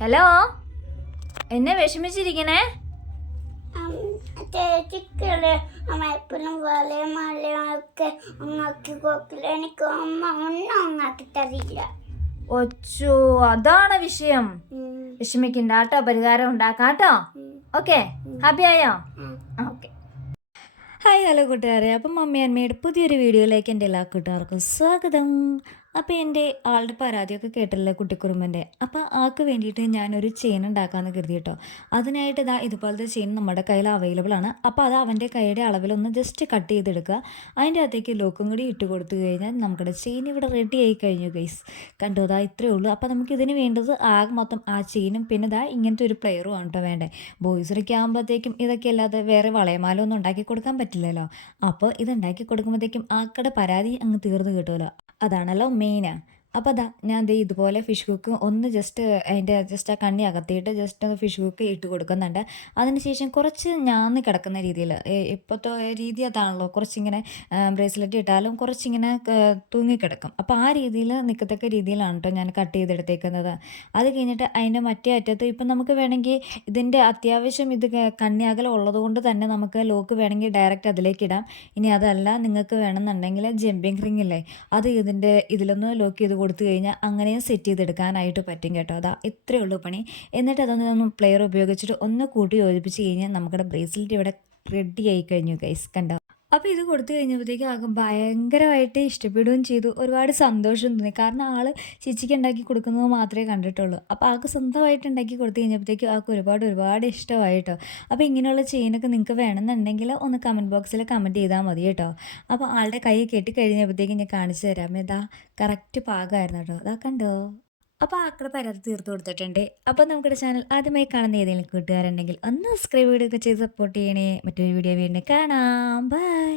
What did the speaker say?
Hello, എന്നെ വിഷമിച്ചിരിക്കണേ? ചേച്ചിക്കള് എപ്പോഴും വളയും മലയും ഒക്കെ ഒന്നാക്കി കൊടുക്കില്ല. എനിക്ക് ഒന്നും ഒന്നാക്കി തരില്ല. ഒച്ചോ, അതാണ് വിഷയം. വിഷമിക്കണ്ട കേട്ടോ, പരിഹാരം ഉണ്ടാക്കാട്ടോ. ഓക്കെ, ഹാപ്പി ആയോ? ഓക്കെ. ഹായ്, ഹലോ കൂട്ടുകാരെ. അപ്പം മമ്മി അമ്മയുടെ പുതിയൊരു വീഡിയോയിലേക്ക് എൻ്റെ എല്ലാ കൂട്ടുകാർക്കും സ്വാഗതം. അപ്പോൾ എൻ്റെ ആളുടെ പരാതിയൊക്കെ കേട്ടല്ലോ, കുട്ടിക്കുറുമ്പൻ്റെ. അപ്പോൾ ആൾക്ക് വേണ്ടിയിട്ട് ഞാനൊരു ചെയിൻ ഉണ്ടാക്കാമെന്ന് കരുതി കേട്ടോ. അതിനായിട്ട് ഇതുപോലത്തെ ചെയിൻ നമ്മുടെ കയ്യിൽ അവൈലബിൾ ആണ്. അപ്പോൾ അത് അവൻ്റെ കൈയുടെ അളവിലൊന്ന് ജസ്റ്റ് കട്ട് ചെയ്തെടുക്കുക. അതിൻ്റെ അകത്തേക്ക് ലോക്കും കൂടി ഇട്ട് കൊടുത്തു കഴിഞ്ഞാൽ നമ്മുടെ ചെയിൻ ഇവിടെ റെഡി ആയി കഴിഞ്ഞു ഗൈസ്. കണ്ടോ, ഇത്രയേ ഉള്ളൂ. അപ്പോൾ നമുക്ക് ഇതിന് വേണ്ടത് ആകെ മൊത്തം ആ ചെയിനും പിന്നെ ഇങ്ങനത്തെ ഒരു പ്ലെയറും ആണ് കേട്ടോ വേണ്ടേ. ബോയ്സിലൊക്കെ ആകുമ്പോഴത്തേക്കും ഇതൊക്കെ അല്ലാതെ വേറെ വളയമാലൊന്നും ഉണ്ടാക്കി കൊടുക്കാൻ പറ്റില്ലല്ലോ. അപ്പോൾ ഇതുണ്ടാക്കി കൊടുക്കുമ്പോഴത്തേക്കും ആക്കടെ പരാതി അങ്ങ് തീർന്നു കിട്ടുമല്ലോ. അതാണല്ലോ മെയിന്. അപ്പോൾ ഞാൻ ഇതുപോലെ ഫിഷ് കുക്ക് ഒന്ന് ജസ്റ്റ് അതിൻ്റെ ജസ്റ്റ് ആ കണ്ണി അകത്തിയിട്ട് ജസ്റ്റ് ഒന്ന് ഫിഷ് കുക്ക് ഇട്ട് കൊടുക്കുന്നുണ്ട്. അതിനുശേഷം കുറച്ച് ഞാന്ന് കിടക്കുന്ന രീതിയിൽ, ഇപ്പോഴത്തെ രീതി അതാണല്ലോ, കുറച്ചിങ്ങനെ ബ്രേസ്ലെറ്റ് ഇട്ടാലും കുറച്ചിങ്ങനെ തൂങ്ങിക്കിടക്കും. അപ്പോൾ ആ രീതിയിൽ നിൽക്കത്തക്ക രീതിയിലാണ് കേട്ടോ ഞാൻ കട്ട് ചെയ്തെടുത്തേക്കുന്നത്. അത് കഴിഞ്ഞിട്ട് അതിൻ്റെ മറ്റേ അറ്റത്ത് ഇപ്പം നമുക്ക് വേണമെങ്കിൽ ഇതിൻ്റെ അത്യാവശ്യം ഇത് കണ്ണി അകലം ഉള്ളത് കൊണ്ട് തന്നെ നമുക്ക് ലോക്ക് വേണമെങ്കിൽ ഡയറക്റ്റ് അതിലേക്ക് ഇടാം. ഇനി അതല്ല, നിങ്ങൾക്ക് വേണമെന്നുണ്ടെങ്കിൽ ജമ്പിങ് റിങ് ഇല്ലേ, അത് ഇതിലൊന്ന് ലോക്ക് ചെയ്ത് കൊടുത്തു കഴിഞ്ഞാൽ അങ്ങനെയും സെറ്റ് ചെയ്തെടുക്കാനായിട്ട് പറ്റും കേട്ടോ. ഇത്രയേ ഉള്ളൂ പണി. എന്നിട്ട് അതൊന്ന് പ്ലെയർ ഉപയോഗിച്ചിട്ട് ഒന്ന് കൂട്ടി യോജിപ്പിച്ച് കഴിഞ്ഞാൽ നമ്മുടെ ബ്രേസ്ലെറ്റ് ഇവിടെ റെഡി ആയി കഴിഞ്ഞു ഗൈസ്. കണ്ടോ? അപ്പോൾ ഇത് കൊടുത്തു കഴിഞ്ഞപ്പോഴത്തേക്കും ആകെ ഭയങ്കരമായിട്ട് ഇഷ്ടപ്പെടുകയും ചെയ്തു. ഒരുപാട് സന്തോഷം തോന്നി. കാരണം ആൾ ചേച്ചിക്ക് ഉണ്ടാക്കി കൊടുക്കുന്നത് മാത്രമേ കണ്ടിട്ടുള്ളൂ. അപ്പോൾ ആൾക്ക് സ്വന്തമായിട്ട് ഉണ്ടാക്കി കൊടുത്തു കഴിഞ്ഞപ്പോഴത്തേക്കും ആൾക്ക് ഒരുപാട് ഇഷ്ടമായിട്ടോ. അപ്പോൾ ഇങ്ങനെയുള്ള ചെയിനൊക്കെ നിങ്ങൾക്ക് വേണമെന്നുണ്ടെങ്കിൽ ഒന്ന് കമൻറ്റ് ബോക്സിൽ കമൻറ്റ് ചെയ്താൽ മതി കേട്ടോ. അപ്പോൾ ആളുടെ കൈ കെട്ടിക്കഴിഞ്ഞപ്പോഴത്തേക്കും ഞാൻ കാണിച്ചു തരാം. കറക്റ്റ് പാകമായിരുന്നു കേട്ടോ. കണ്ടോ? അപ്പോൾ ആക്കളുടെ പരാതി തീർത്തു കൊടുത്തിട്ടുണ്ട്. അപ്പോൾ നമ്മുടെ ചാനൽ ആദ്യമായി കാണുന്ന ഏതെങ്കിലും കൂട്ടുകാരുണ്ടെങ്കിൽ ഒന്ന് സബ്സ്ക്രൈബ് ചെയ്യുകയൊക്കെ ചെയ്ത് സപ്പോർട്ട് ചെയ്യണേ. മറ്റൊരു വീഡിയോ വീണ്ടും കാണാം. ബൈ.